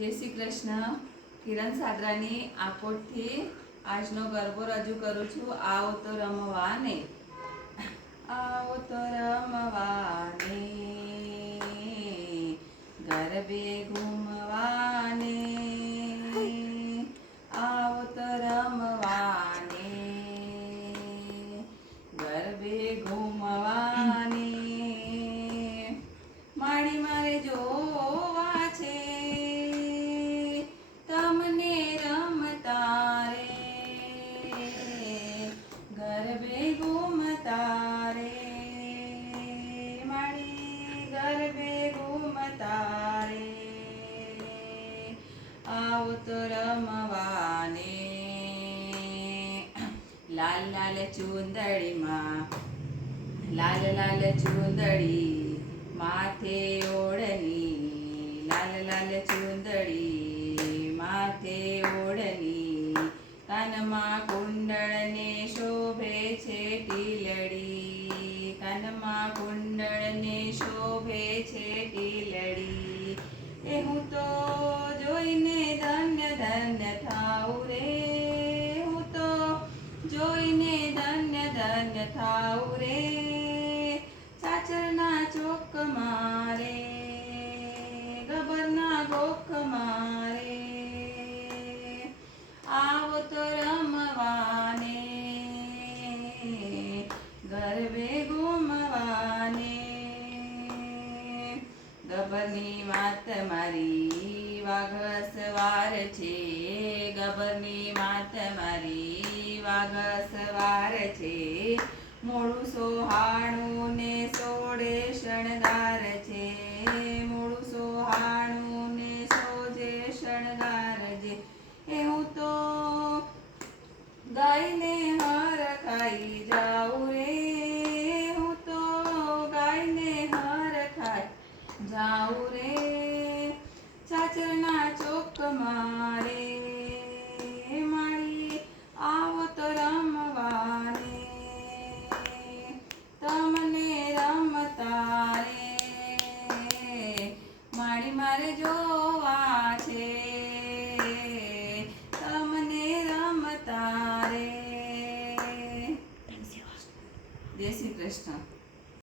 જય શ્રી કૃષ્ણ. કિરણ સાદરાની આકોટથી આજનો ગરબો રજૂ કરું છું. આવો તો રમવાને આવો તો રમવાને ગરબે ઘૂમતા રે આવો તો રમવાને લાલ લાલ ચુંદડીમાં લાલ લાલ ચુંદડી માથે ઓઢણી લાલ લાલ ચુંદડી માથે ઓઢણી કાનમાં કુંડળ થાઉં રે ચાચરના ચોક મારે, ગબરના ગોખ મારે. આવો તો રમવાને, ગરબે ગુમવાને ગબરની માત મારી વાઘ સવાર છે, ગબરની માત મારી વાઘ સવાર છે. મોડું સોહાણું ને સોડે શણગાર છે. મોડું સોહાણું ને સોજે શણગાર જે એવું તો ગાયને હાર ખાઈ જાઉં રે. కృష్ణ